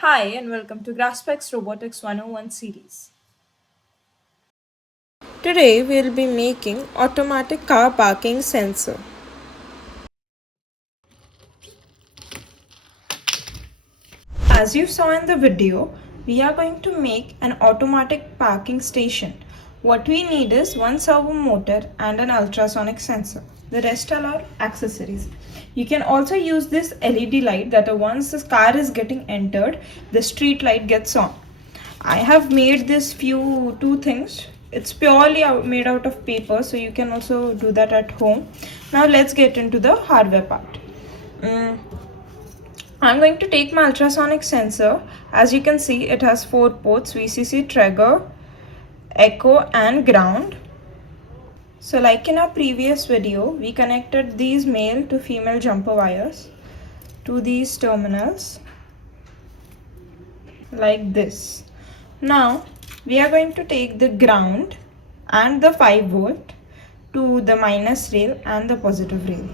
Hi and welcome to GRASPx Robotics 101 series. Today we'll be making automatic car parking sensor. As you saw in the video, we are going to make an automatic parking station. What we need is one servo motor and an ultrasonic sensor. The rest are our accessories. You can also use this LED light that once the car is getting entered, the street light gets on. I have made this two things. It's purely made out of paper, so you can also do that at home. Now let's get into the hardware part. Mm, I'm going to take my ultrasonic sensor. As you can see, it has 4 ports: VCC, trigger, echo and ground. So like in our previous video, we connected these male to female jumper wires to these terminals like this. Now we are going to take the ground and the 5 volt to the minus rail and the positive rail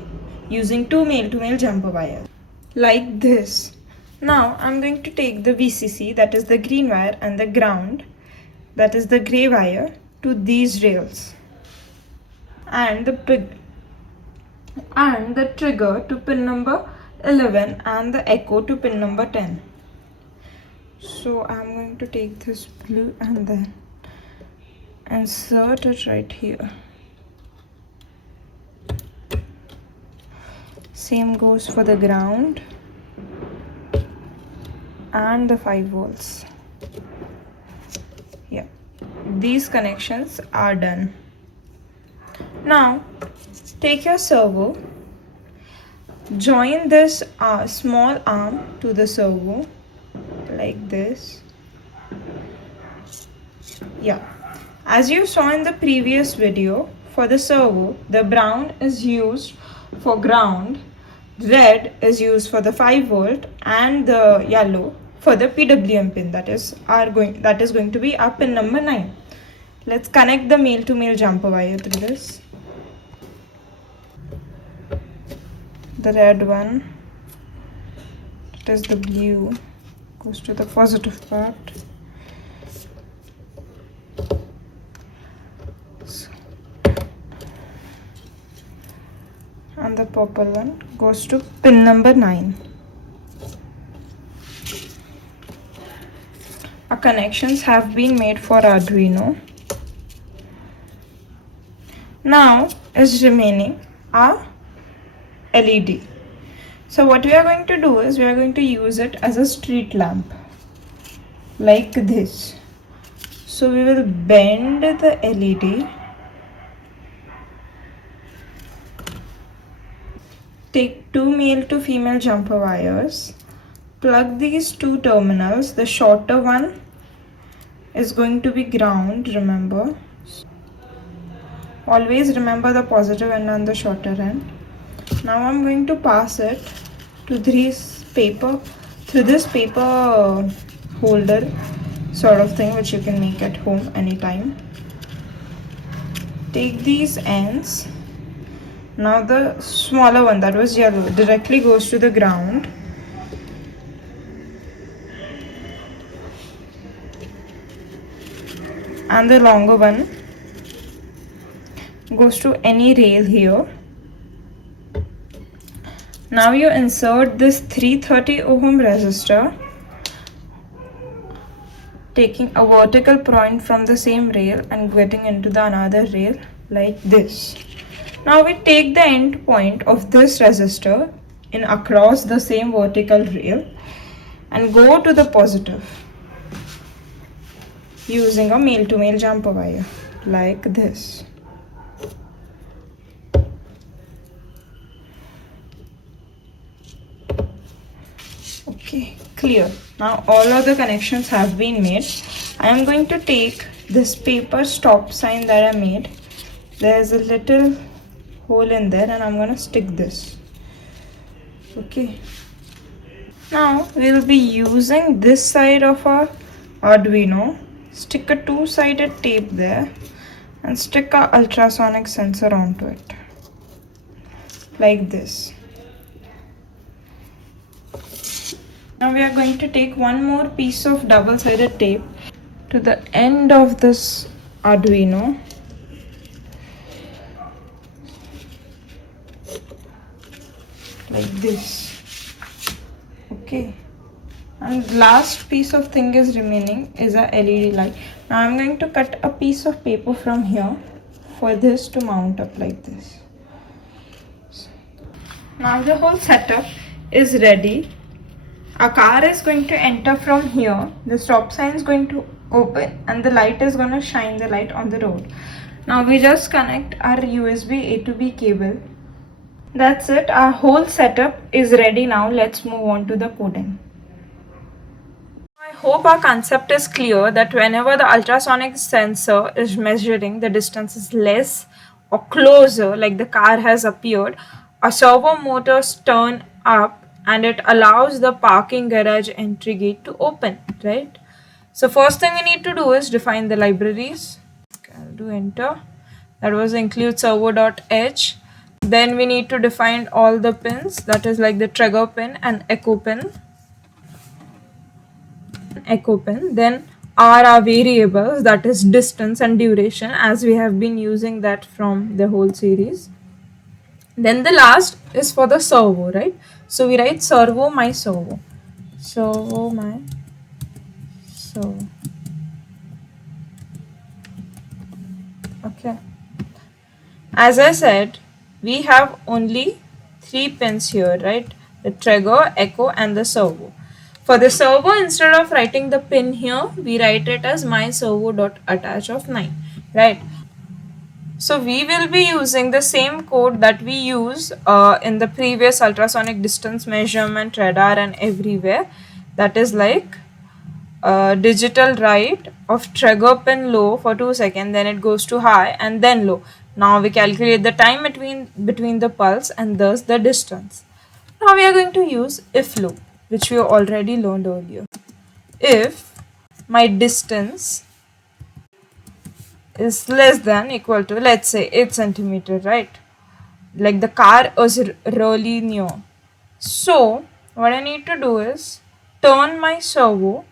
using two male to male jumper wires like this. Now I'm going to take the VCC, that is the green wire, and the ground, that is the gray wire, to these rails, and the trigger to pin number 11 and the echo to pin number 10. So I'm going to take this blue and then insert it right here. Same goes for the ground and the 5 volts. Yeah, these connections are done. Now take your servo, join this small arm to the servo like this. Yeah, as you saw in the previous video, for the servo, the brown is used for ground, red is used for the 5 volt, and the yellow for the PWM pin, that is going to be our pin number 9. Let's connect the male to male jumper wire through this. The red one, that is the blue, goes to the positive part. And the purple one goes to pin number 9. Our connections have been made for Arduino. Now is remaining our LED. So what we are going to do is we are going to use it as a street lamp like this. So we will bend the LED, take two male to female jumper wires, plug these two terminals. The shorter one is going to be ground, remember. Always remember the positive end on the shorter end. Now I'm going to pass it to this paper, through this paper holder sort of thing, which you can make at home anytime. Take these ends. Now the smaller one, that was yellow, directly goes to the ground. And the longer one goes to any rail here. Now you insert this 330 ohm resistor, taking a vertical point from the same rail and getting into the another rail like this. Now we take the end point of this resistor in across the same vertical rail and go to the positive using a male to male jumper wire like this. Okay, clear. Now all other connections have been made. I am going to take this paper stop sign that I made. There's a little hole in there and I'm going to stick this. Okay. Now we'll be using this side of our Arduino. Stick a two-sided tape there and stick our ultrasonic sensor onto it like this. Now we are going to take one more piece of double-sided tape to the end of this Arduino. Like this. Okay. And last piece of thing is remaining is a LED light. Now I'm going to cut a piece of paper from here for this to mount up like this. Now the whole setup is ready. A car is going to enter from here, the stop sign is going to open and the light is going to shine the light on the road. Now we just connect our USB A to B cable. That's it, our whole setup is ready now. Let's move on to the coding. I hope our concept is clear that whenever the ultrasonic sensor is measuring the distance is less or closer, like the car has appeared, a servo motor turn up and it allows the parking garage entry gate to open, right? So first thing we need to do is define the libraries. Okay, I'll do enter. That was include servo.h. Then we need to define all the pins, that is like the trigger pin and echo pin. Then are our variables, that is distance and duration, as we have been using that from the whole series. Then the last is for the servo, right? So we write servo my servo. Servo my servo. Okay. As I said, we have only 3 pins here, right? The trigger, echo and the servo. For the servo, instead of writing the pin here, we write it as my servo.attach of 9, right? So we will be using the same code that we use in the previous ultrasonic distance measurement radar and everywhere. That is like digital write of trigger pin low for 2 seconds, then it goes to high and then low. Now we calculate the time between the pulse and thus the distance. Now we are going to use if loop, which we already learned earlier. If my distance is less than equal to, let's say, 8 centimeter, right? Like the car is really near. So what I need to do is turn my servo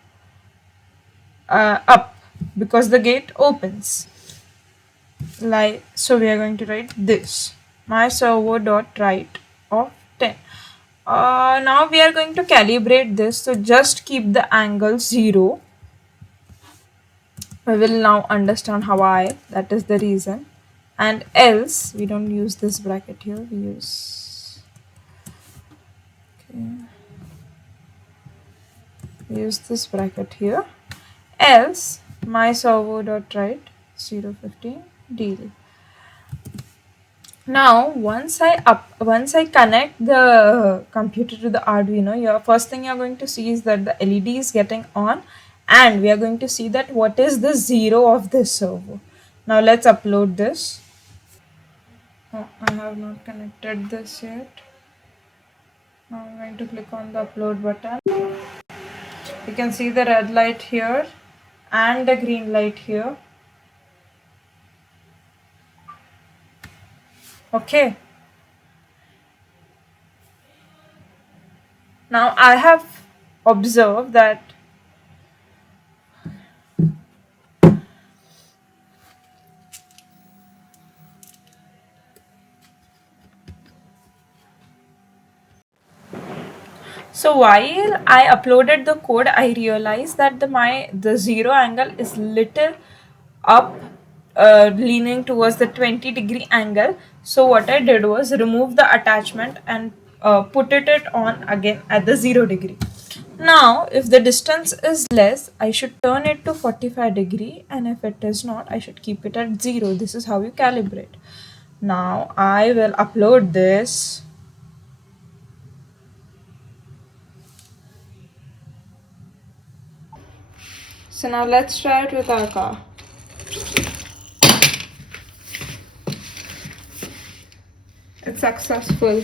up because the gate opens. Like so, we are going to write this my servo dot write of 10. Now we are going to calibrate this, so just keep the angle 0. I will now understand why, that is the reason. And else we don't use this bracket here, we use this bracket here. Else my servo dot write 015 deal. Now once I connect the computer to the Arduino, your first thing you're going to see is that the LED is getting on, and we are going to see that what is the 0 of this servo. Now let's upload this. Oh, I have not connected this yet. Now I'm going to click on the upload button. You can see the red light here and the green light here. Okay. Now I have observed that so while I uploaded the code, I realized that the 0 angle is little up, leaning towards the 20-degree angle. So what I did was remove the attachment and put it on again at the 0 degree. Now if the distance is less, I should turn it to 45 degree, and if it is not, I should keep it at 0. This is how you calibrate. Now I will upload this. So now let's try it with our car. It's successful.